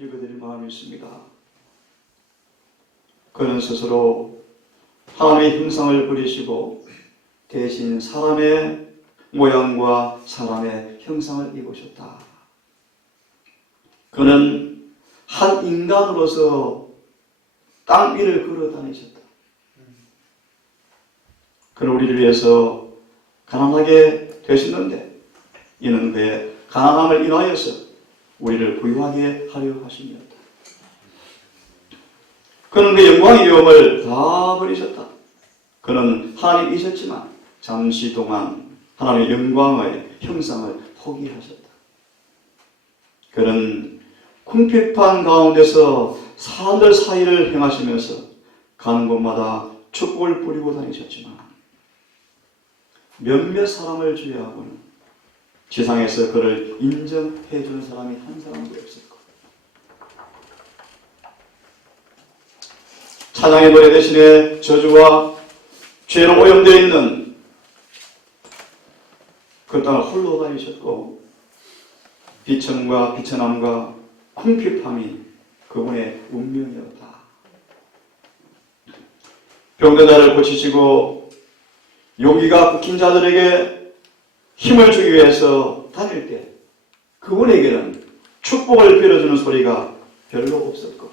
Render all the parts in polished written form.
읽어드릴 마음이 있습니다. 그는 스스로 하나님의 형상을 버리시고 대신 사람의 모양과 사람의 형상을 입으셨다. 그는 한 인간으로서 땅 위를 걸어 다니셨다. 그는 우리를 위해서 가난하게 되셨는데 이는 그의 가난함을 인하여서 우리를 부유하게 하려 하심이었다. 그는 그 영광의 위엄을 다 버리셨다. 그는 하나님이셨지만 잠시 동안 하나님의 영광의 형상을 포기하셨다. 그는 궁핍한 가운데서 사람들 사이를 행하시면서 가는 곳마다 축복을 뿌리고 다니셨지만 몇몇 사람을 제외하고는 지상에서 그를 인정해 주는 사람이 한 사람도 없을 것. 찬양의 노래 대신에 저주와 죄로 오염되어 있는 그 땅을 홀로 다니셨고 비천과 비천함과 궁핍함이 그분의 운명이었다. 병든 자를 고치시고 용기가 꺾인 자들에게 힘을 주기 위해서 다닐 때 그분에게는 축복을 빌어주는 소리가 별로 없었고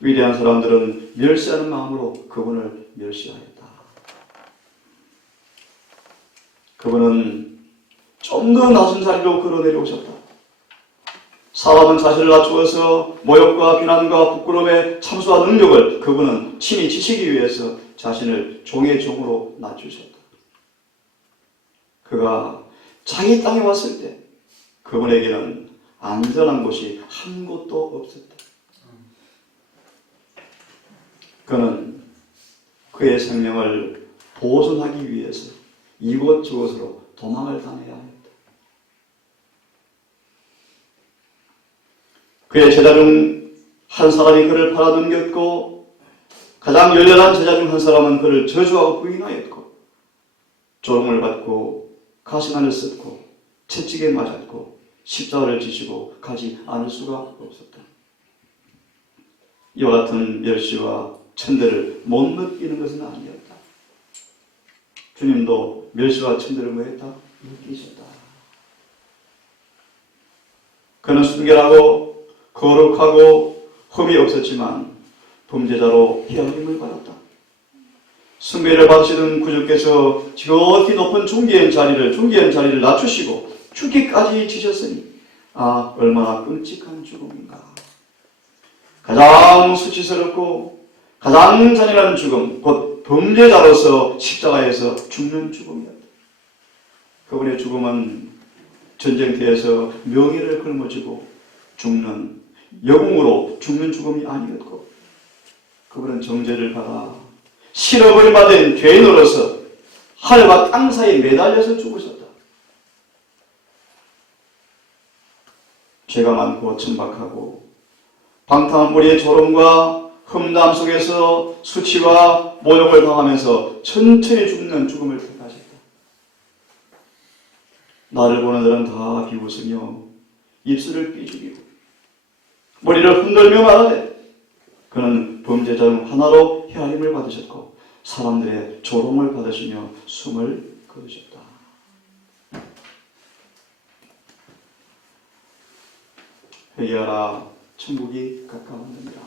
위대한 사람들은 멸시하는 마음으로 그분을 멸시하였다. 그분은 좀 더 낮은 자리로 걸어 내려오셨다. 사람은 자신을 낮추어서 모욕과 비난과 부끄러움에 참수한 능력을 그분은 친히 지키기 위해서 자신을 종의 종으로 낮추셨다. 그가 자기 땅에 왔을 때 그분에게는 안전한 곳이 한 곳도 없었다. 그는 그의 생명을 보존하기 위해서 이곳저곳으로 도망을 다녀야 했다. 그의 제자 중 한 사람이 그를 팔아넘겼고 가장 열렬한 제자 중 한 사람은 그를 저주하고 부인하였고 조롱을 받고 가시관을 썼고 채찍에 맞았고 십자가를 지시고 가지 않을 수가 없었다. 이와 같은 멸시와 천대를 못 느끼는 것은 아니었다. 주님도 멸시와 천대를 뭐 했다? 느끼셨다. 그는 순결하고 거룩하고 흠이 없었지만 범죄자로 헤아림을 받았다. 숭배를 받으시던 구주께서 지극히 높은 존귀한 자리를 낮추시고 죽기까지 지셨으니 얼마나 끔찍한 죽음인가. 가장 수치스럽고 가장 잔인한 죽음, 곧 범죄자로서 십자가에서 죽는 죽음이었다. 그분의 죽음은 전쟁터에서 명예를 걸머쥐고 죽는 영웅으로 죽는 죽음이 아니었고 그분은 정죄를 받아 실업을 받은 죄인으로서 하늘과 땅 사이에 매달려서 죽으셨다. 죄가 많고 천박하고 방탕한 무리의 조롱과 흠담 속에서 수치와 모욕을 당하면서 천천히 죽는 죽음을 택하셨다. 나를 보는 자는 다 비웃으며 입술을 삐죽이고 머리를 흔들며 말하되 그는 범죄자 중 하나로 헤아림을 받으셨고 사람들의 조롱을 받으시며 숨을 거두셨다. 회개하라, 천국이 가까웠느니라.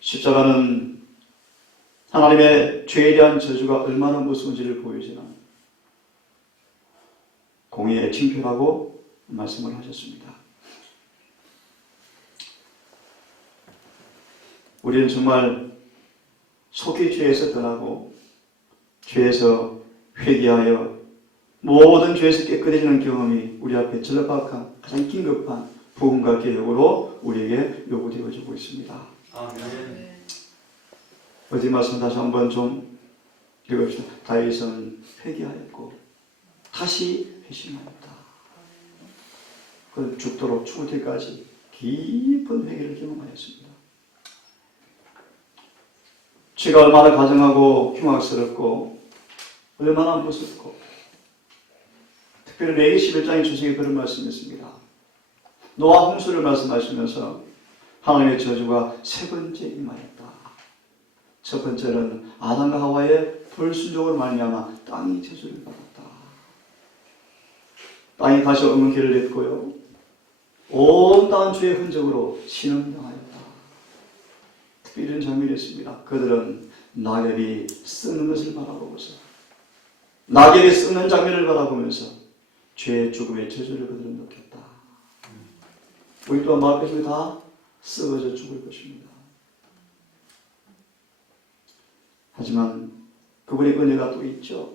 십자가는 하나님의 죄에 대한 저주가 얼마나 무서운지를 보여주는 공의의 징표라고 말씀을 하셨습니다. 우리는 정말 속히 죄에서 떠나고 죄에서 회개하여 모든 죄에서 깨끗해지는 경험이 우리 앞에 절박한 가장 긴급한 부흥과 개혁으로 우리에게 요구되어지고 있습니다. 아멘. 어제 말씀 다시 한번 좀 읽읍시다. 다윗은 회개하였고 다시 회심하였다. 그 죽도록 죽을 때까지 깊은 회개를 경험하였습니다. 죄가 얼마나 가증하고 흉악스럽고 얼마나 무섭고 특별히 레위기 11장의 주석에 그런 말씀이 있습니다. 노아 홍수를 말씀하시면서 하나님의 저주가 세 번째 임하였다. 첫 번째는 아담과 하와의 불순종으로 말미암아 땅이 저주를 받았다. 땅이 다시 없는 길을 냈고요. 온 땅은 주의 흔적으로 신음당하였다. 특히 이런 장면이 있습니다. 그들은 낙엽이 썩는 것을 바라보면서, 낙엽이 썩는 장면을 바라보면서 죄의 죽음의 저주를 그들은 느꼈다. 우리 또한 마음속에 다 썩어져 죽을 것입니다. 하지만 그분의 은혜가 또 있죠.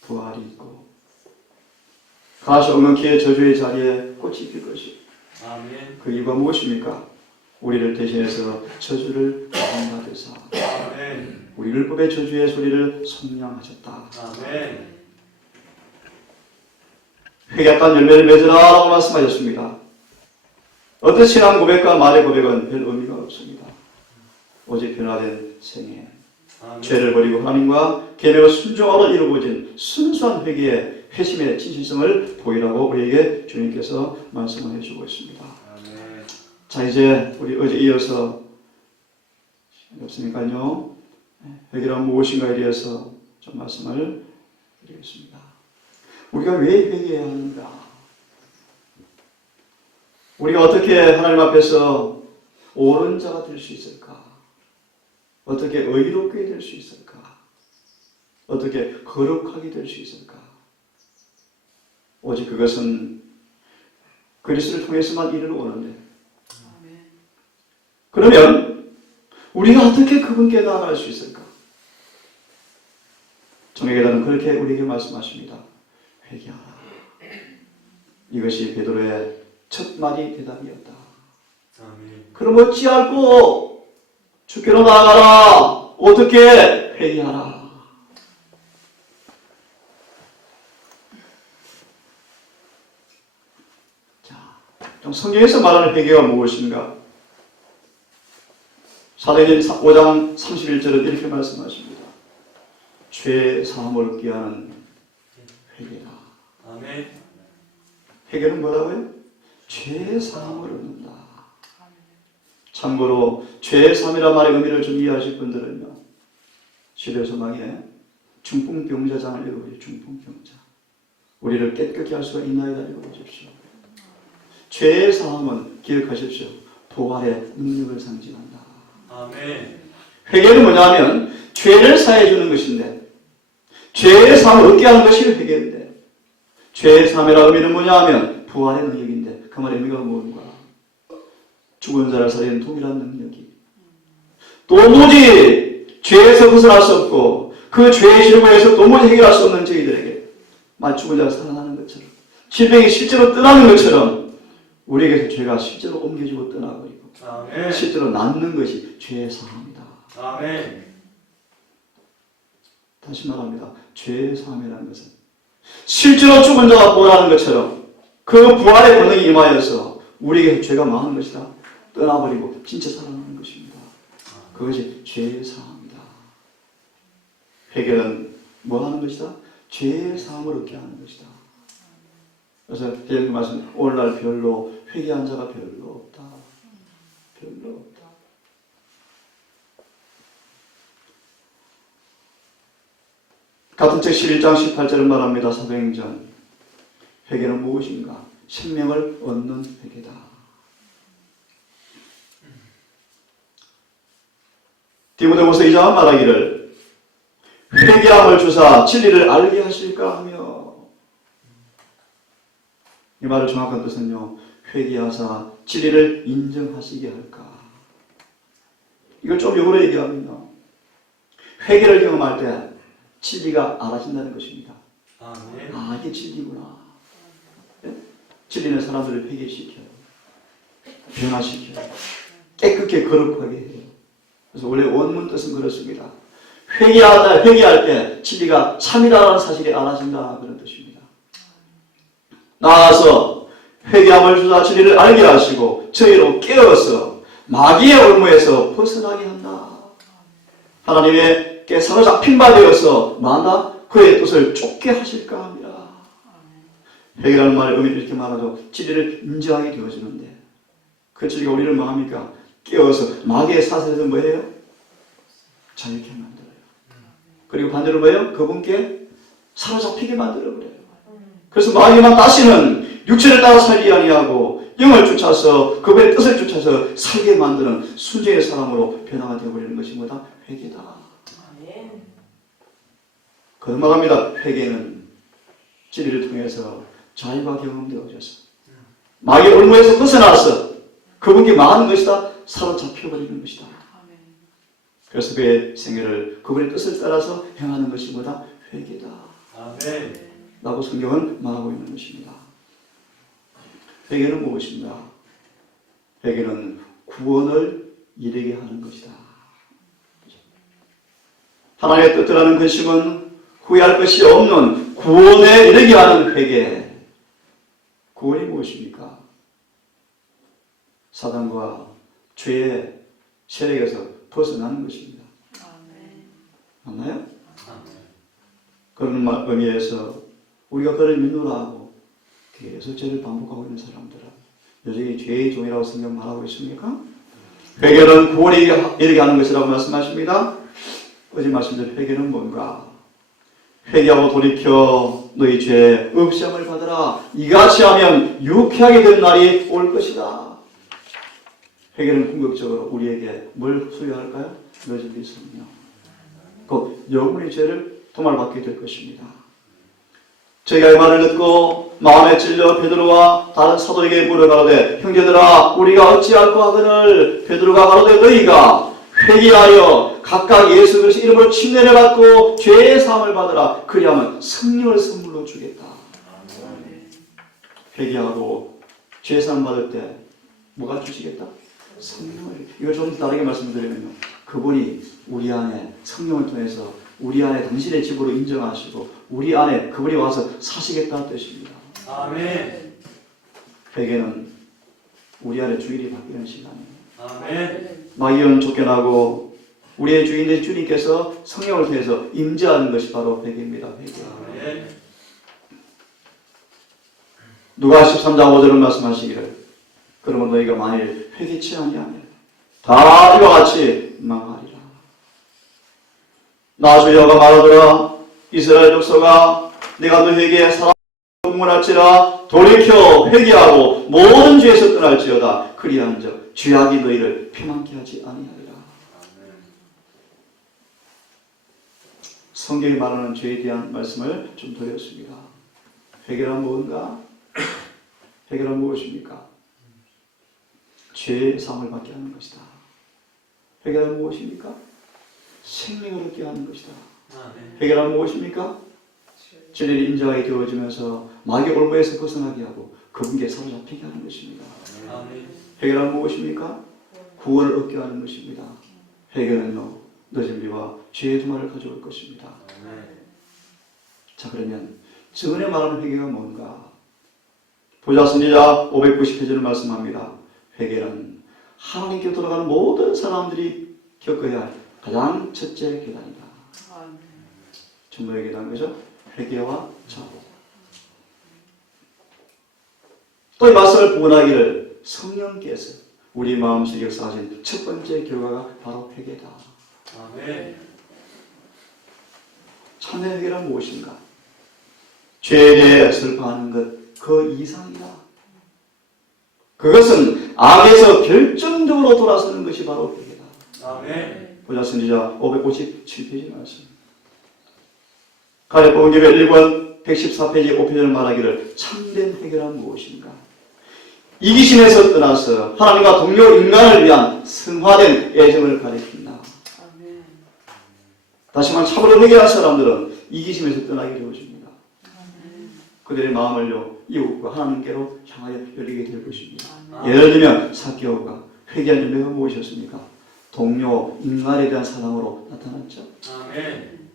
부활이 있고 다시 없는 기의 저주의 자리에 꽃이 필 것이. 아멘. 그 이유가 무엇입니까? 우리를 대신해서 저주를 받으사 우리 율법의 저주의 소리를 선량하셨다. 아멘. 회개했던 열매를 맺으라라고 말씀하셨습니다. 어떤 신앙 고백과 말의 고백은 별 의미가 없습니다. 오직 변화된 생애, 아멘. 죄를 버리고 하나님과 계명을 순종하러 이루어진 순수한 회개의 회심의 진실성을 보이라고 우리에게 주님께서 말씀을 해주고 있습니다. 아멘. 자, 이제 우리 어제 이어서 없으니까요. 회개란 무엇인가에 대해서 좀 말씀을 드리겠습니다. 우리가 왜 회개해야 하는가? 우리가 어떻게 하나님 앞에서 옳은 자가 될 수 있을까? 어떻게 의롭게 될 수 있을까? 어떻게 거룩하게 될 수 있을까? 오직 그것은 그리스도를 통해서만 이르러 오는데, 그러면 우리가 어떻게 그분께 나아갈 수 있을까? 정의계단은 그렇게 우리에게 말씀하십니다. 회개하라. 이것이 베드로의 첫 마디 대답이었다. 아멘. 그럼 어찌할꼬? 주께로 나아가라. 어떻게? 회개하라. 자, 성경에서 말하는 회개가 무엇인가? 사도행전 5장 31절은 이렇게 말씀하십니다. 죄 사함을 얻게 하는 회개다. 아멘. 회개는 뭐라고요? 죄 사함을 얻는다. 참고로 죄 사함이란 말의 의미를 좀 이해하실 분들은요, 시대소망에 중풍병자장을 읽어보십시오. 중풍병자. 우리를 깨끗게 할 수가 있나이다 읽어보십시오. 죄의 사함은 기억하십시오. 부활의 능력을 상징한다. 아멘. 회개는 뭐냐면 죄를 사해 주는 것인데, 죄의 사함을 얻게 하는 것이 회개인데, 죄의 사함이라는 의미는 뭐냐면 부활의 능력인데, 그 말의 의미가 뭔가? 죽은 자를 살리는 동일한 능력이, 도무지 죄에서 벗어날 수 없고 그 죄의 실무에서 도무지 해결할 수 없는 저희들에게 마치 죽은 자가 살아나는 것처럼, 질병이 실제로 떠나는 것처럼 우리에게서 죄가 실제로 옮겨지고 떠나버리고 아멘. 실제로 낫는 것이 죄의 사함이다. 아멘. 다시 말합니다. 죄의 사함이라는 것은 실제로 죽은 자가 부활하는 것처럼 그 부활의 권능이 임하여서 우리에게 죄가 많은 것이다. 떠나버리고 진짜 살아나는 것입니다. 그것이 죄의 사함이다. 회개는 뭐 하는 것이다? 죄의 사함을 얻게 하는 것이다. 그래서 예수님 말씀, 오늘날 별로 회개한 자가 별로 없다. 별로 없다. 같은 책 11장 18절을 말합니다. 사도행전. 회개는 무엇인가? 생명을 얻는 회개다. 디모데후서 2장은 말하기를 회개함을 주사 진리를 알게 하실까 하며, 이 말의 정확한 뜻은요, 회개하사 진리를 인정하시게 할까. 이걸 좀 역으로 얘기하면요, 회개를 경험할 때 진리가 알아진다는 것입니다. 아멘. 아, 이게 진리구나. 진리는 사람들을 회개시켜요. 변화시켜요. 깨끗게 거룩하게 해요. 그래서 원래 원문 뜻은 그렇습니다. 회개할 때 진리가 참이다라는 사실이 알아진다, 그런 뜻입니다. 나아서 회개함을 주사 진리를 알게 하시고 저희로 깨어서 마귀의 올무에서 벗어나게 한다. 하나님께 사로잡힌 바 되어서 만다 그의 뜻을 쫓게 하실까 합니다. 회개라는 말의 의미를 이렇게 말하죠. 진리를 인정하게 되어지는데 그 진리가 우리를 뭐합니까? 깨워서 마귀의 사슬에서 뭐예요? 자유케 만들어요. 그리고 반대로 뭐예요? 그분께 사로잡히게 만들어버려요. 그래서 마귀만 다시는 육체를 따라 살지 아니하고 영을 쫓아서 그분의 뜻을 쫓아서 살게 만드는 순종의 사람으로 변화가 되어버리는 것이 뭐다? 회개다. 거듭말합니다. 회개는 진리를 통해서 자유가 경험되어져서 마귀의 올무에서 벗어나서 그분께 많은 것이다 사로잡혀버리는 것이다. 그래서 그의 생애를 그분의 뜻을 따라서 행하는 것이 뭐다? 회개다. 아멘. 라고 성경은 말하고 있는 것입니다. 회개는 무엇인가? 회개는 구원을 이르게 하는 것이다. 하나님의 뜻대로는 근심은 후회할 것이 없는 구원에 이르게 하는 회개. 구원이 무엇입니까? 사단과 죄의 세력에서 벗어나는 것입니다. 맞나요? 그런 의미에서 우리가 그를 믿노라 하고 계속 죄를 반복하고 있는 사람들은 여전히 죄의 종이라고 성경 말하고 있습니까? 회개는 구원에 이르게 하는 것이라고 말씀하십니다. 어제 말씀드린 회개는 뭔가? 회개하고 돌이켜 너희 죄 없음을 받으라. 이같이 하면 유쾌하게 된 날이 올 것이다. 회개는 궁극적으로 우리에게 뭘 수여할까요? 너희들이 성령. 그 영혼의 죄를 도말받게 될 것입니다. 저희가 이 말을 듣고 마음에 찔려 베드로와 다른 사도에게 물어가로되 형제들아 우리가 어찌할까 하거늘 베드로가 가로되 너희가 회개하여 각각 예수 그리스도 이름으로 침례를 받고 죄의 사함을 받으라. 그리하면 성령을 선물로 주겠다. 회개하고 죄의 사함 받을 때 뭐가 주시겠다? 성령을. 이걸 좀 다르게 말씀드리면요, 그분이 우리 안에 성령을 통해서 우리 안에 당신의 집으로 인정하시고 우리 안에 그분이 와서 사시겠다는 뜻입니다. 아멘. 회개는 우리 안에 주일이 바뀌는 시간이에요. 아멘. 마귀는 쫓겨나고 우리의 주인된 주님께서 성령을 통해서 임재하는 것이 바로 회개입니다. 회개. 아멘. 누가 13장 5절을 말씀하시기를 그러면 너희가 만일 회개치 아니하면 다 이와 같이 망하리라. 나 주여가 말하더라. 이스라엘 족속아 내가 너희에게 사랑을 공문할지라 돌이켜 회개하고 모든 죄에서 떠날지어다. 그리한즉 죄악이 너희를 피망케 하지 아니하리라. 성경이 말하는 죄에 대한 말씀을 좀 드렸습니다. 회개란 무엇인가? 회개란 무엇입니까? 죄의 사함을 받게 하는 것이다. 회개란 무엇입니까? 생명을 얻게 하는 것이다. 회개란 무엇입니까? 진리를 인정하게 되어지면서 마귀의 올무에서 벗어나게 하고 그분께 사로잡히게 하는 것입니다. 회개란 무엇입니까? 구원을 얻게 하는 것입니다. 회개는요, 늦은 비와 죄의 두말을 가져올 것입니다. 자, 그러면 전에 말하는 회개가 뭔가? 보좌 선지자 590페이지를 말씀합니다. 회개는 하나님께 돌아가는 모든 사람들이 겪어야 할 가장 첫째 계단이다. 전부의 계단, 그죠? 회개와 자복. 또 이 말씀을 부원하기를 성령께서 우리 마음속에 역사하신 첫 번째 결과가 바로 회개다. 아멘. 참된 회개란 무엇인가? 죄에 대해 슬퍼하는 것 그 이상이다. 그것은 악에서 결정적으로 돌아서는 것이 바로 회개다. 아멘. 보좌 선지자 557페이지 말씀. 가랴복음기별 1권 114페이지 5편을 말하기를 참된 회개란 무엇인가? 이기심에서 떠나서 하나님과 동료 인간을 위한 승화된 애정을 가리킨다. 다시 말해 참으로 회개한 사람들은 이기심에서 떠나게 되어집니다. 그들의 마음을요 이웃과 하나님께로 향하여 열리게 될 것입니다. 예를 들면 삭개오가 회개한 열매가 무엇이었습니까? 동료 인간에 대한 사랑으로 나타났죠. 아멘.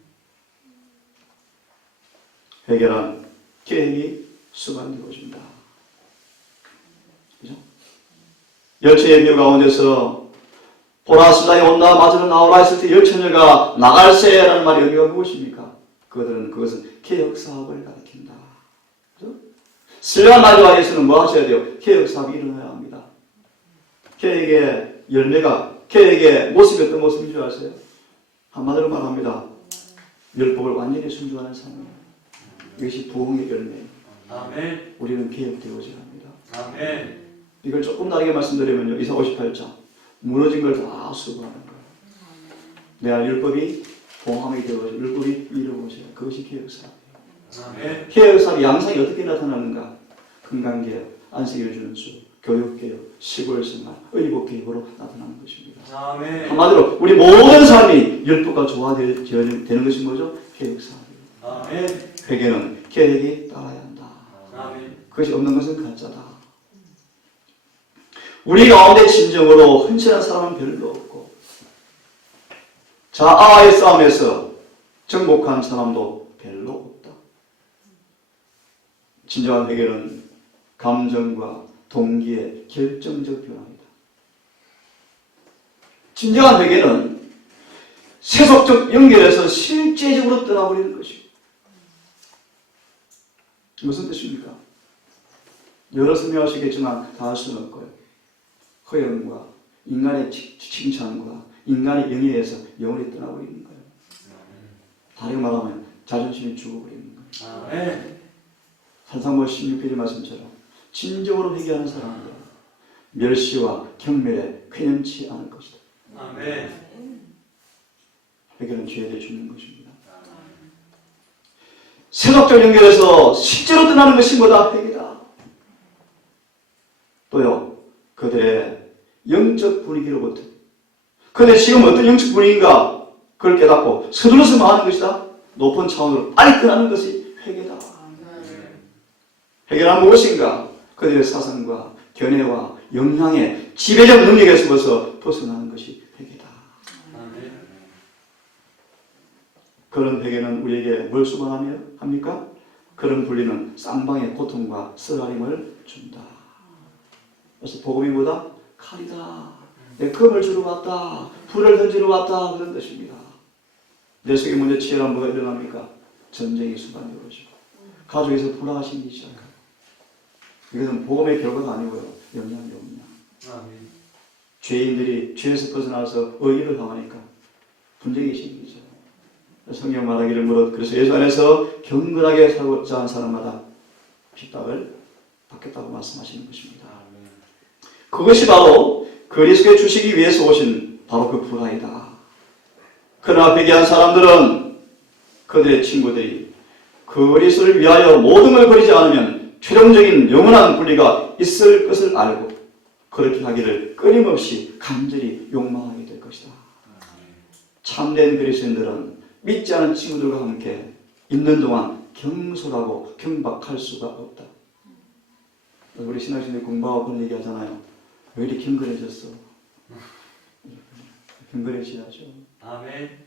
회개란 계획이 수반되어집니다. 그죠? 열처의 묘 가운데서 보라 신랑이 온다 맞으러 나오라 했을 때 열처녀가 나갈세라는 말의 의미가 무엇입니까? 그것은 개혁사업을 가리킨다. 그죠? 신령한 마지막에 위해서는 뭐 하셔야 돼요? 개혁사업이 일어나야 합니다. 개혁의 열매가, 개혁의 모습이 어떤 모습인 줄 아세요? 한마디로 말합니다. 율법을 완전히 순종하는 삶이에요. 이것이 부흥의 열매예요. 아멘. 우리는 개혁되어져야 합니다. 아멘. 이걸 조금 다르게 말씀드리면요. 이사 58장. 무너진 걸 다 수고하는 거예요. 내 율법이 봉함이 되어져 율법이 이루어져야 그것이 개혁사업이에요. 아멘. 개혁사업의 양상이 어떻게 나타나는가? 건강개혁, 안식일 주는 수, 교육개혁, 시골생활, 의복개혁으로 나타나는 것입니다. 아멘. 한마디로 우리 모든 삶이 율법과 조화되는 것이 뭐죠? 개혁사업이에요. 아멘. 회개는 계획이 따라야 한다. 아멘. 그것이 없는 것은 가짜다. 우리 가운데 진정으로 헌신한 사람은 별로 없고 자아의 싸움에서 정복한 사람도 별로 없다. 진정한 회개는 감정과 동기의 결정적 변화이다. 진정한 회개는 세속적 연결에서 실제적으로 떠나버리는 것이고 무슨 뜻입니까? 여러 설명하시겠지만 다 할 수는 없고요. 허영과 인간의 칭찬과 인간의 영예에서 영원히 떠나버리는 거예요. 다르게 말하면 자존심이 죽어버리는 거예요. 아멘. 산상보 16페이지 말씀처럼 진정으로 회개하는 사람은 멸시와 경멸에 쾌념치 않을 것이다. 아멘. 회개는 죄에 대해 죽는 것입니다. 세속적 연결에서 실제로 떠나는 것이 뭐다? 회개다. 또요, 그들의 영적 분위기로부터 그런데 지금 어떤 영적 분위기인가 그걸 깨닫고 서둘러서 마하는 것이다. 높은 차원으로 빨리 떠나는 것이 회개다. 회개란 무엇인가? 그들의 사상과 견해와 영향의 지배적 능력에서 벗어나는 것이 회개다. 아멘. 그런 회개는 우리에게 뭘 수반합니까? 그런 분리는 쌍방의 고통과 쓰라림을 준다. 그래서 복음이 뭐다? 칼이다. 내 검을 주러 왔다. 불을 던지러 왔다. 그런 뜻입니다. 내 속에 먼저 치열한 뭐가 일어납니까? 전쟁이 순간이루어지고 가족에서 불화가 생기기 시작하고 이것은 복음의 결과가 아니고요. 영향이 없냐. 아멘. 죄인들이 죄에서 벗어나서 의의를 당하니까 분쟁이 생기죠. 성경 말하기를 무릇 그래서 예수 안에서 경건하게 살고자 하는 사람마다 핍박을 받겠다고 말씀하시는 것입니다. 그것이 바로 그리스도의 주시기 위해서 오신 바로 그 불화이다. 그러나 회개한 사람들은 그들의 친구들이 그리스도를 위하여 모든 걸 버리지 않으면 최종적인 영원한 분리가 있을 것을 알고 그렇게 하기를 끊임없이 간절히 욕망하게 될 것이다. 참된 그리스도인들은 믿지 않은 친구들과 함께 있는 동안 경솔하고 경박할 수가 없다. 우리 신학생들 공부하고 그런 얘기 하잖아요. 왜 이렇게 경건해졌어? 경건해져야죠. 아멘.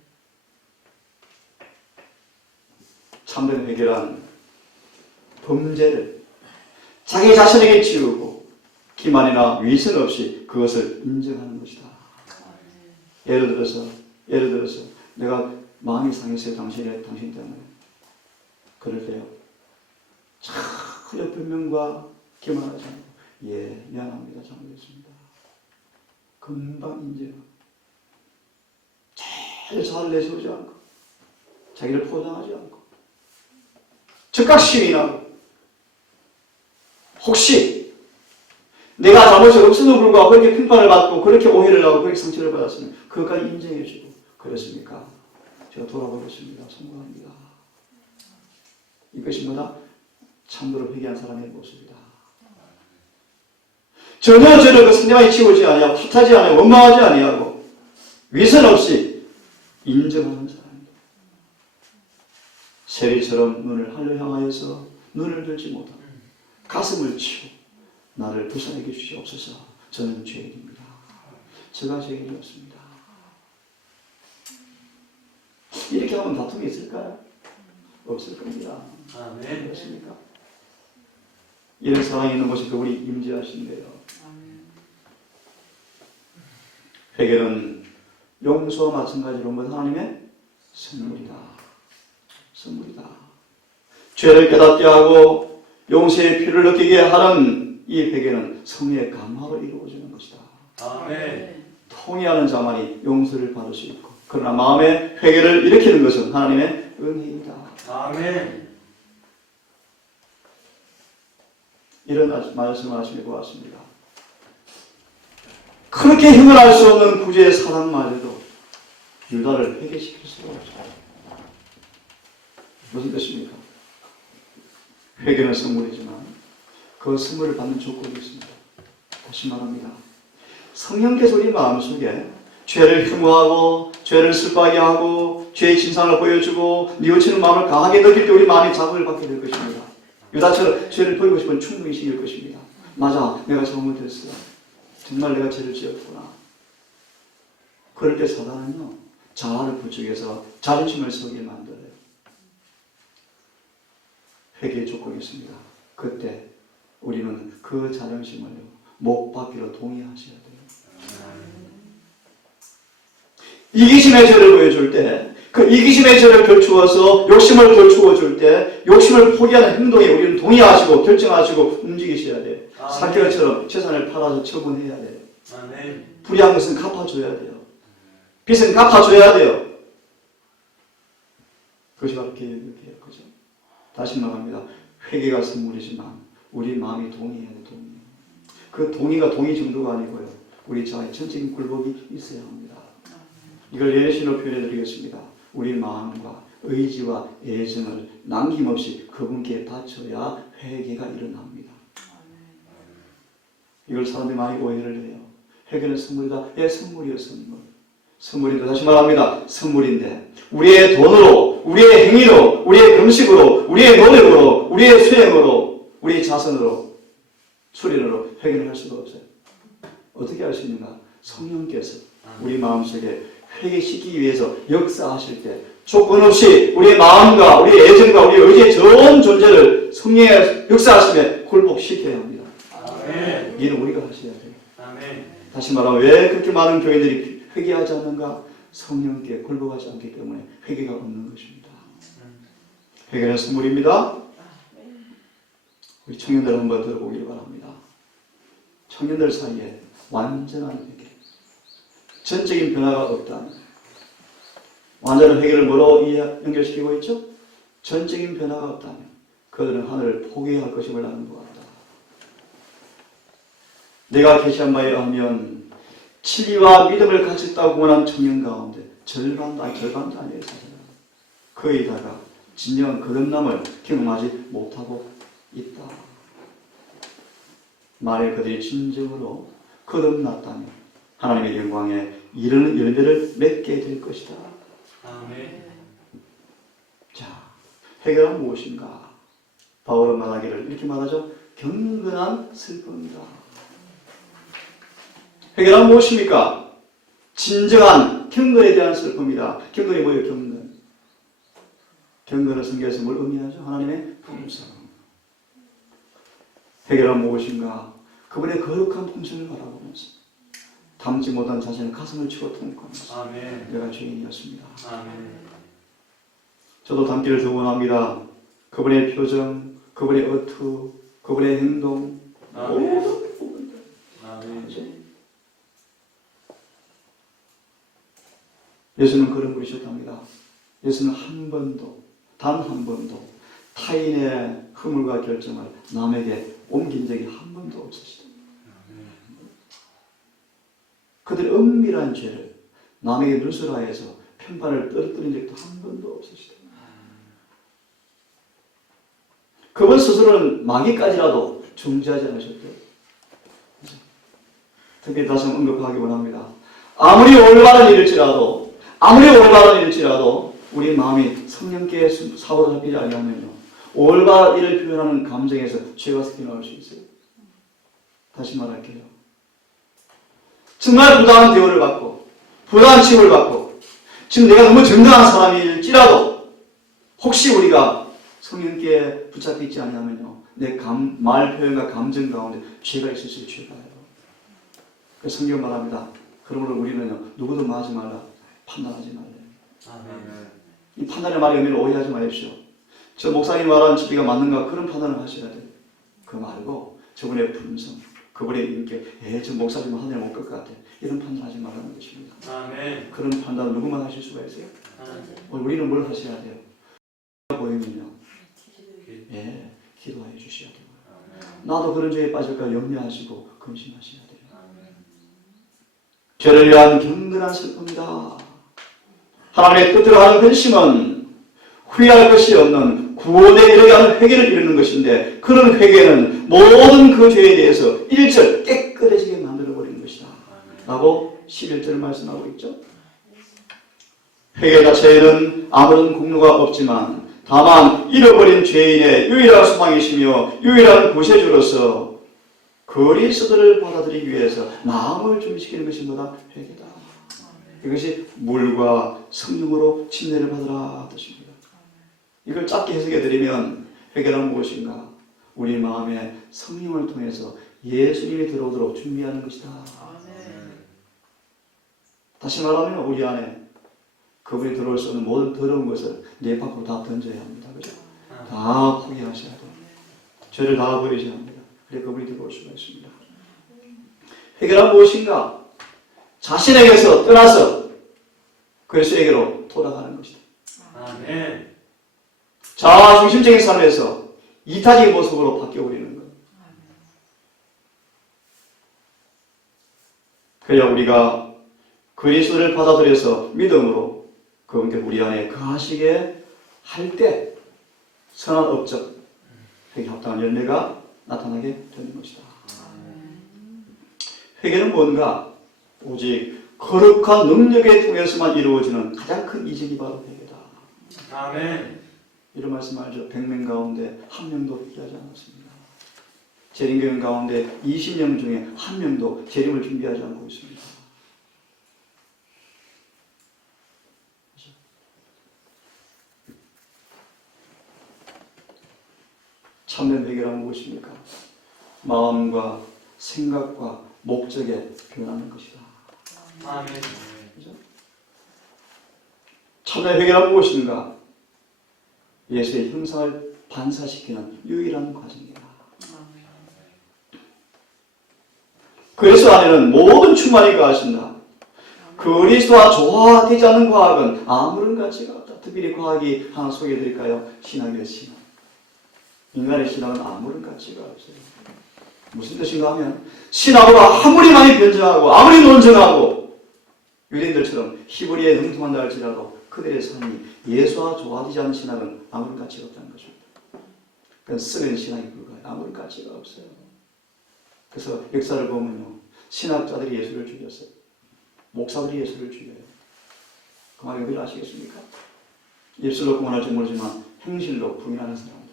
참된 회개란 범죄를 자기 자신에게 지우고 기만이나 위선 없이 그것을 인정하는 것이다. 예를 들어서 내가 마음이 상했어요. 당신 때문에. 그럴 때요. 자꾸 변명과 기만하지 않고 예, 미안합니다. 잘못했습니다. 금방 인정하고 제일 잘 내세우지 않고 자기를 포장하지 않고 즉각 시인하고 혹시 내가 잘못이 없음에도 불구하고 그렇게 평판을 받고 그렇게 오해를 하고 그렇게 상처를 받았으면 그것까지 인정해주고 그렇습니까? 제가 돌아보겠습니다. 성공합니다. 이것이 뭐다? 참으로 회개한 사람의 모습이다. 전혀 저를 그 상대방이 치우지 아니하고 탓하지 아니하고 원망하지 아니하고 위선 없이 인정하는 사람입니다. 세리처럼 눈을 하늘 향하여서 눈을 들지 못하고 가슴을 치고 나를 불쌍하게 주시옵소서. 저는 죄인입니다. 제가 죄인이 없습니다. 이렇게 하면 다툼이 있을까요? 없을 겁니다. 아멘. 그렇습니까? 이런 사랑이 있는 곳에 우리 임재하신대요. 회개는 용서와 마찬가지로 뭐 하나님의 선물이다. 선물이다. 죄를 깨닫게 하고 용서의 필요를 느끼게 하는 이 회개는 성령의 감화로 이루어지는 것이다. 아멘. 통회하는 자만이 용서를 받을 수 있고, 그러나 마음의 회개를 일으키는 것은 하나님의 은혜이다. 아멘. 이런 말씀을 하시며 보았습니다. 그렇게 힘을 알 수 없는 구주의 사랑마저도 유다를 회개시킬 수가 없어요. 무슨 뜻입니까? 회개는 선물이지만 그 선물을 받는 조건이 있습니다. 다시 말합니다. 성령께서 우리 마음속에 죄를 혐오하고 죄를 슬퍼하게 하고 죄의 진상을 보여주고 뉘우치는 마음을 강하게 느낄 때 우리 마음이 자극을 받게 될 것입니다. 유다처럼 죄를 버리고 싶으면 충분히 생길 것입니다. 맞아, 내가 잘못했어. 정말 내가 죄를 지었구나. 그럴 때 사단은요, 자아를 부추겨서 자존심을 세우게 만들어요. 회개의 조건이 있습니다. 그때 우리는 그 자존심을 못 받기로 동의하셔야 돼요. 이기심의 죄를 보여줄 때, 그 이기심의 죄를 결추어서 욕심을 결추어 줄 때, 욕심을 포기하는 행동에 우리는 동의하시고 결정하시고 움직이셔야 돼요. 사개처럼 재산을 팔아서 처분해야 돼요. 아멘. 불의한 것은 갚아줘야 돼요. 빚은 갚아줘야 돼요. 그것이 바로 개혁이에요. 그죠? 다시 말합니다. 회개가 선물이지만 우리 마음이 동의해야 돼요. 동의. 그 동의가 동의 정도가 아니고요. 우리 자아의 전적인 굴복이 있어야 합니다. 이걸 예시로 표현해 드리겠습니다. 우리 마음과 의지와 애정을 남김없이 그분께 바쳐야 회개가 일어납니다. 이걸 사람들이 많이 오해를 해요. 회개는 선물이다. 예, 선물이요, 선물. 선물인데, 다시 말합니다. 선물인데, 우리의 돈으로, 우리의 행위로, 우리의 금식으로, 우리의 노력으로, 우리의 수행으로, 우리의 자선으로, 수련으로 회개를 할 수가 없어요. 어떻게 할 수 있는가? 성령께서 우리 마음속에 회개시키기 위해서 역사하실 때 조건 없이 우리의 마음과 우리의 애정과 우리의 의지의 전 존재를 성령의 역사하심에 굴복시켜야 합니다. 아멘. 이는 우리가 하셔야 돼요. 아멘. 다시 말하면 왜 그렇게 많은 교회들이 회개하지 않는가? 성령께 굴복하지 않기 때문에 회개가 없는 것입니다. 회개는 선물입니다. 우리 청년들 한번 들어보기를 바랍니다. 청년들 사이에 완전한 회개, 전적인 변화가 없다면, 완전한 회개를 뭐로 연결시키고 있죠? 전적인 변화가 없다면 그들은 하늘을 포기할 것임을 아는 것 같다. 내가 계시한 바에 의하면 진리와 믿음을 가졌다고 원한 청년 가운데 절반도 아니에요. 사실은. 거의다가 진정한 거듭남을 경험하지 못하고 있다. 만일 그들이 진정으로 거듭났다면 하나님의 영광에 이르는 열매를 맺게 될 것이다. 아멘. 자, 회개란 무엇인가? 바울은 말하기를 이렇게 말하죠. 경건한 슬픔이다. 회개란 무엇입니까? 진정한 경건에 대한 슬픔이다. 경건이 뭐예요? 경건. 경건은 성경에서 뭘 의미하죠? 하나님의 품성. 회개란 무엇인가? 그분의 거룩한 품성을 바라보면서 담지 못한 자신의 가슴을 치고 통곡하면서 아멘. 내가 죄인이었습니다. 아멘. 저도 담기를 두 번 합니다. 그분의 표정, 그분의 어투, 그분의 행동, 아멘. 모든 부분들. 아멘. 예수는 그런 분이셨답니다. 예수는 한 번도, 단 한 번도 타인의 허물과 결정을 남에게 옮긴 적이 한 번도 없으시다. 그들의 은밀한 죄를 남에게 누설하여서 편판을 떨어뜨린 적도 한 번도 없으시다. 그분 스스로는 마귀까지라도 중지하지 않으셨대요. 특히 다시 한번 언급하기 원합니다. 아무리 올바른 일일지라도 우리 마음이 성령께 사로잡히지 않으면요, 올바른 일을 표현하는 감정에서 죄가 섞여 나올 수 있어요. 다시 말할게요. 정말 부당한 대우를 받고 부당한 취급을 받고 지금 내가 너무 정당한 사람일지라도 혹시 우리가 성령께 붙잡혀 있지 않냐면요, 내 말 표현과 감정 가운데 죄가 있을 수 있어요. 죄가요. 그래서 성경 말합니다. 그러므로 우리는요, 누구도 말하지 말라, 판단하지 말래요. 아멘. 이 판단의 말의 의미를 오해하지 마십시오. 저 목사님 말하는 진리가 맞는가, 그런 판단을 하셔야 돼요. 그 말고 저분의 품성, 그분의 인격, 저 목사님은 하늘 못 갈 것 같아. 이런 판단하지 말라는 것입니다. 아멘. 그런 판단을 누구만 하실 수가 있어요? 아멘. 우리는 뭘 하셔야 돼요? 보이면요. 기도해 주셔야 돼요. 나도 그런 죄에 빠질까 염려하시고 근심하셔야 돼요. 죄를 위한 경건한 슬픔이다. 하나님의 뜻대로 하는 근심은 후회할 것이 없는 구원에 이르게 하는 회개를 이루는 것인데, 그런 회개는 모든 그 죄에 대해서 일절 깨끗해지게 만들어버리는 것이다 라고 11절 말씀하고 있죠. 회개 자체에는 아무런 공로가 없지만 다만 잃어버린 죄인의 유일한 소망이시며 유일한 구세주로서 그리스도를 받아들이기 위해서 마음을 준비시키는 것이 뭐다? 회개다. 이것이 물과 성령으로 침례를 받으라 뜻입니다. 이걸 짧게 해석해 드리면 회개란 무엇인가? 우리 마음에 성령을 통해서 예수님이 들어오도록 준비하는 것이다. 다시 말하면 우리 안에 그분이 들어올 수 없는 모든 더러운 것을 내 밖으로 다 던져야 합니다. 그죠? 다 포기하셔야 돼요. 죄를 다 버리셔야 합니다. 그래 그분이 들어올 수가 있습니다. 회개란 무엇인가? 자신에게서 떠나서 그리스도에게로 돌아가는 것이다. 아멘. 자아 중심적인 삶에서 이타적인 모습으로 바뀌어버리는 것. 그래야 우리가 그리스도를 받아들여서 믿음으로 그분께 우리 안에 거하시게 할 때 선한 업적, 회개 합당한 열매가 나타나게 되는 것이다. 회개는 뭔가? 오직 거룩한 능력에 통해서만 이루어지는 가장 큰 이적이 바로 회개다. 아멘. 이런 말씀 알죠? 100명 가운데 한 명도 회개하지 않았습니다. 재림교인 가운데 20명 중에 한 명도 재림을 준비하지 않고 있습니다. 참된 회개란 무엇입니까? 마음과 생각과 목적에 변하는 것이다. 아멘. 그죠? 참된 회개란 무엇인가? 예수의 형상을 반사시키는 유일한 과정이다. 그리스도 안에는 모든 충만이 거하신다. 그리스도와 조화되지 않는 과학은 아무런 가치가 없다. 특별히 과학이 하나 소개해 드릴까요? 신학의 신학. 인간의 신학은 아무런 가치가 없어요. 무슨 뜻인가 하면 신학으로 아무리 많이 변증하고 아무리 논증하고 유대인들처럼 히브리에 능통한다 할지라도 그들의 삶이 예수와 조화되지 않는 신학은 아무런 가치가 없다는 것입니다. 그건 썩은 신학이 불과해요. 아무런 가치가 없어요. 그래서 역사를 보면요, 신학자들이 예수를 죽였어요. 목사들이 예수를 죽여요. 그 말이 왜 아시겠습니까? 입술로 공언할지 모르지만 행실로 부인하는 사람들이에요.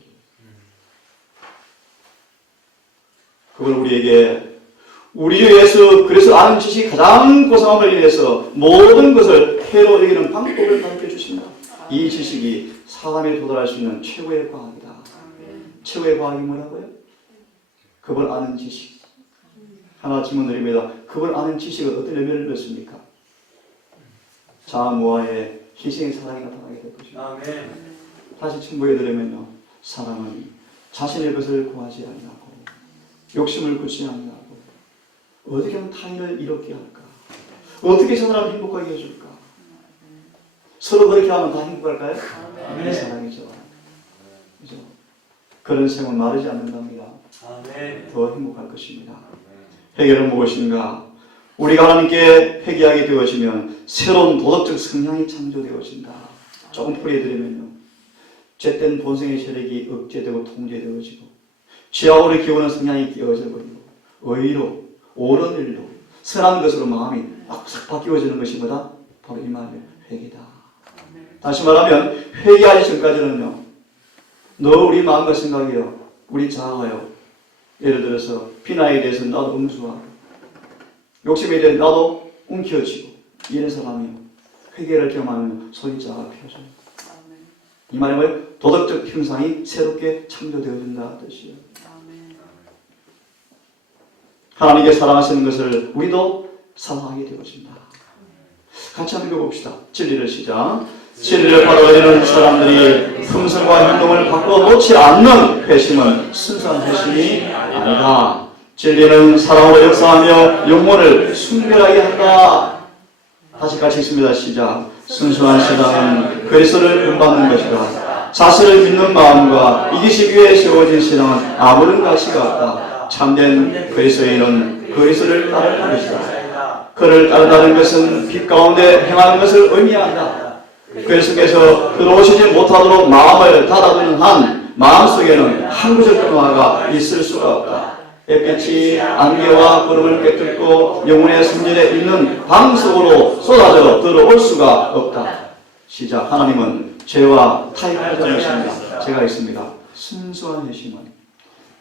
그걸 우리에게 우리 예수 그리스도 아는 지식이 가장 고상함을 인해서 모든 것을 해로 여기는 방법을 가르쳐 주십니다. 이 지식이 사람에 도달할 수 있는 최고의 과학이다. 최고의 과학이 뭐라고요? 그걸 아는 지식. 하나 질문 드립니다. 그걸 아는 지식은 어떤 의미를 넣습니까? 자아무아의 희생의 사랑이 나타나게 될 것입니다. 아멘. 다시 첨부해 드리면요, 사람은 자신의 것을 구하지 아니하고 욕심을 굳지 아니하고 어떻게 하면 타인을 이롭게 할까? 어떻게 저 사람을 행복하게 해줄까? 서로 그렇게 하면 다 행복할까요? 아멘. 사랑이죠. 그죠? 그런 생은 마르지 않는답니다. 아멘. 더 행복할 것입니다. 회개는 무엇인가? 우리가 하나님께 회개하게 되어지면 새로운 도덕적 성향이 창조되어진다. 조금 풀이해드리면요, 죄된 본성의 세력이 억제되고 통제되어지고 죄악으로 기우는 성향이 끼어져버리고 의로 옳은 일로 선한 것으로 마음이 싹 바뀌어지는 것이 뭐다? 바로 이 말이에요. 회개다. 다시 말하면 회개하기 전까지는요, 너 우리 마음과 생각이요, 우리 자아가요, 예를 들어서 비나에 대해서 나도 음수하고 욕심에 대해 나도 움켜쥐고 이런 사람이요, 회개를 경험하면 소위 자아가 펴져요. 이 말이 뭐예요? 도덕적 형상이 새롭게 창조되어진다 뜻이에요. 하나님께 사랑하시는 것을 우리도 사랑하게 되어진다. 같이 한번 읽어봅시다. 진리를 시작. 진리를 받아들이는 사람들이 품성과 행동을 바꿔 놓지 않는 회심은 순수한 회심이 아니다. 진리는 사랑으로 역사하며 영혼을 순결하게 한다. 다시 같이 읽습니다. 시작. 순수한 신앙은 그리스도를 본받는 것이다. 자신을 믿는 마음과 이기시기 위해 세워진 신앙은 아무런 가치가 없다. 참된 그리스도인은 그리스도를 따르는 것이다. 그를 따른다는 것은 빛 가운데 행하는 것을 의미한다. 그리스도께서 들어오시지 못하도록 마음을 닫아두는 한 마음속에는 항구적 평화가 있을 수가 없다. 햇빛이 안개와 구름을 꿰뚫고 영혼의 승진에 있는 방 속으로 쏟아져 들어올 수가 없다. 시작. 하나님은 죄와 타협하지 않으십니다. 제가 있습니다. 순수한 회심은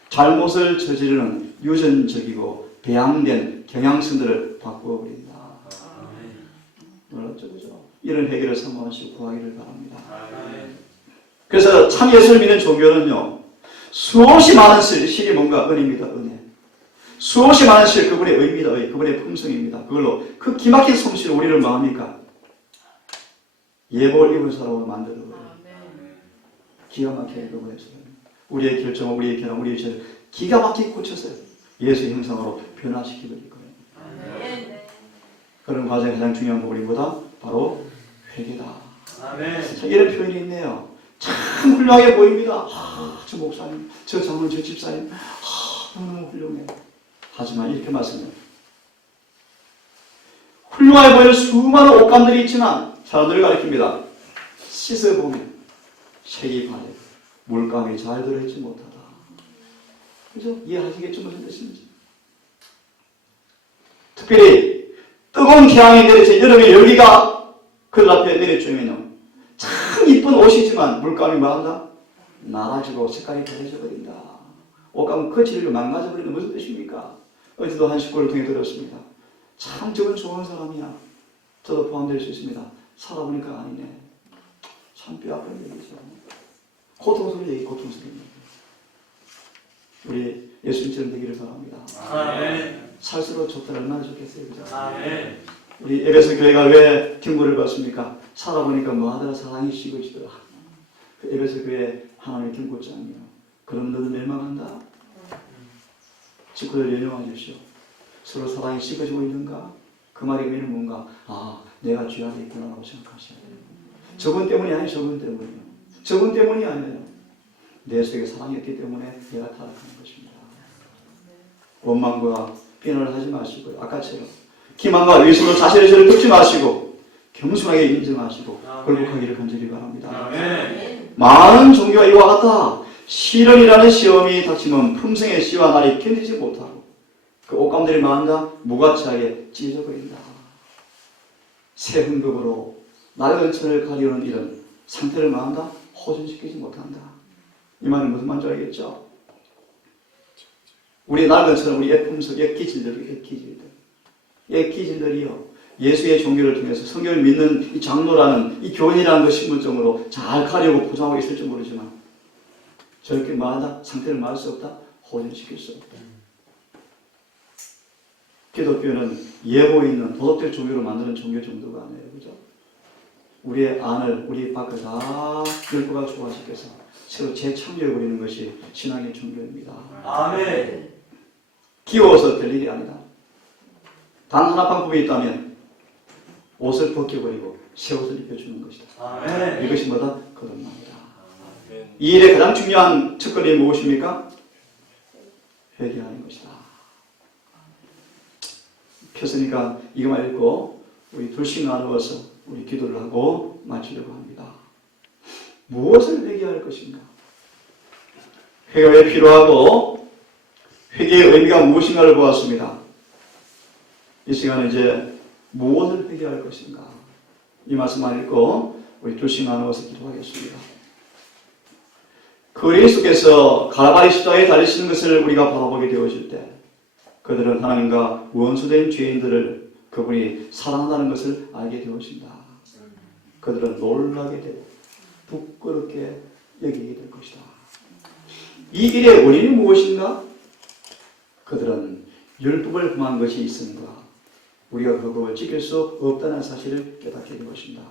잘못을 저지르는 유전적이고 배양된 경향성들을 바꾸어버린다. 놀랍죠, 그죠? 이런 회개를 사모하시고 구하기를 바랍니다. 그래서 참 예수를 믿는 종교는요, 수없이 많은 실이 뭔가 은혜입니다. 은혜. 수없이 많은 실, 그분의 의미다. 의. 그분의 품성입니다. 그걸로 그 기막힌 솜씨로 우리를 마음이니까 예복을 입은 사람으로 만들어버려요. 기가 막히게 그분의 사람. 우리의 결정을, 우리의 결혼, 우리의 죄를 기가 막히게 고쳐서요. 예수의 형상으로 변화시키버릴 거예요. 그런 과정에 가장 중요한 부분이 뭐다? 바로 회개다. 자, 이런 표현이 있네요. 참 훌륭하게 보입니다. 저 목사님, 저 장로님, 저 집사님, 너무 훌륭해. 하지만 이렇게 말씀해요. 훌륭하게 보이는 수많은 옷감들이 있지만 사람들을 가리킵니다. 씻어보면 색이 바래 물감이 잘 들어있지 못하다. 그죠? 이해하시겠죠? 무슨 뜻인지. 특별히 뜨거운 태양이 내려서 여름에 열기가 그 앞에 내려주면요, 참 이쁜 옷이지만 물감이 뭐한다? 나가지고 색깔이 변해져 버린다. 옷감은 그 질을 망가져 버리는 무슨 뜻입니까? 어제도 한 식구를 통해 들었습니다. 참 저건 좋은 사람이야. 저도 포함될 수 있습니다. 살아보니까 아니네. 참 뼈 아픈 얘기죠. 고통스러운 얘기, 고통스러운 얘기. 우리 예수님처럼 되기를 바랍니다. 살수록 좋다. 얼마나 좋겠어요. 그죠? 우리 에베소 교회가 왜 경고를 받습니까? 살아보니까 뭐하더라? 사랑이 식어지더라. 그 에베소 교회 하나님의 경고장이요. 그럼 너는 멸망한다. 직구를 연용하십시오. 서로 사랑이 식어지고 있는가? 그 말이 의미는 뭔가? 내가 죄 안에 있구나라고 생각하셔야 돼요. 저분 때문이 아니에요. 저분 때문이요. 저분 때문이 아니에요. 내 속에 사랑이 없기 때문에 내가 타락하는 것입니다. 원망과 비난을 하지 마시고요. 아까처럼 기만과 의심으로 자신의 죄를 덮지 마시고 겸손하게 인정하시고 굴복하기를 간절히 바랍니다. 많은 종교가 이와 같다. 시련이라는 시험이 닥치면 품성의 씨와 날이 견디지 못하고 그 옷감들이 마음다 무가치하게 찢어버린다. 새 흥급으로 낡은 천을 가리우는 이런 상태를 마음다 호전시키지 못한다. 이 말은 무슨 말인지 알겠죠? 우리 낡은 천은 우리 옛품성, 옛기질들이요. 예수의 종교를 통해서 성경을 믿는 이 장로라는 이 교인이라는 그 신분증으로 잘 가리우고 포장하고 있을지 모르지만 저렇게 말하다 상태를 말할 수 없다. 호전시킬 수 없다. 기독교는 예고 있는 도덕적 종교로 만드는 종교 정도가 아니에요. 그죠? 우리의 안을, 우리 밖을 다 열고가 조화시켜서 새로 재창조해버리는 것이 신앙의 종교입니다. 아멘. 귀여워서 될 일이 아니다. 단 하나 방법이 있다면 옷을 벗겨버리고 새 옷을 입혀주는 것이다. 아멘. 이것이 뭐다? 거듭납니다. 이 일의 가장 중요한 첫걸이 무엇입니까? 회개하는 것이다. 폈으니까 이것만 읽고 우리 둘씩 나누어서 우리 기도를 하고 마치려고 합니다. 무엇을 회개할 것인가? 회개가 왜 필요하고 회개의 의미가 무엇인가를 보았습니다. 이 시간에 이제 무엇을 회개할 것인가? 이 말씀만 읽고 우리 둘씩 나누어서 기도하겠습니다. 그리스도께서 갈바리 십자가에 달리시는 것을 우리가 바라보게 되어질 때 그들은 하나님과 원수된 죄인들을 그분이 사랑한다는 것을 알게 되어진다. 그들은 놀라게 되고 부끄럽게 여기게 될 것이다. 이 일의 원인이 무엇인가? 그들은 율법을 범한 것이 있음과 우리가 그 법을 지킬 수 없다는 사실을 깨닫게 될 것입니다.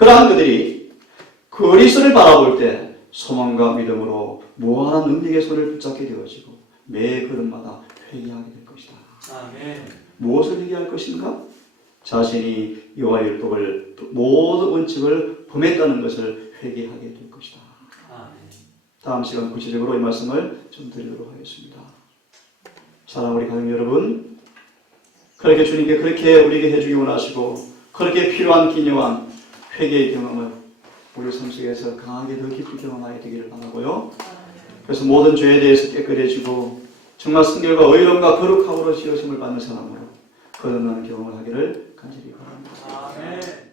그러한 그들이 그리스도를 바라볼 때 소망과 믿음으로 무한한 능력의 손을 붙잡게 되어지고 매 걸음마다 회개하게 될 것이다. 아멘. 무엇을 회개할 것인가? 자신이 여호와의 율법을 모든 원칙을 범했다는 것을 회개하게 될 것이다. 아멘. 다음 시간 구체적으로 이 말씀을 좀 드리도록 하겠습니다. 사랑하는 우리 가족 여러분, 그렇게 주님께 그렇게 우리에게 해주기 원하시고 그렇게 필요한 기념한 회개의 경험을 우리 삶 속에서 강하게 더 깊이 경험하게 되기를 바라고요. 그래서 모든 죄에 대해서 깨끗해지고 정말 순결과 의로움과 거룩함으로 지으심을 받는 사람으로 거듭나는 경험을 하기를 간절히 바랍니다. 아멘.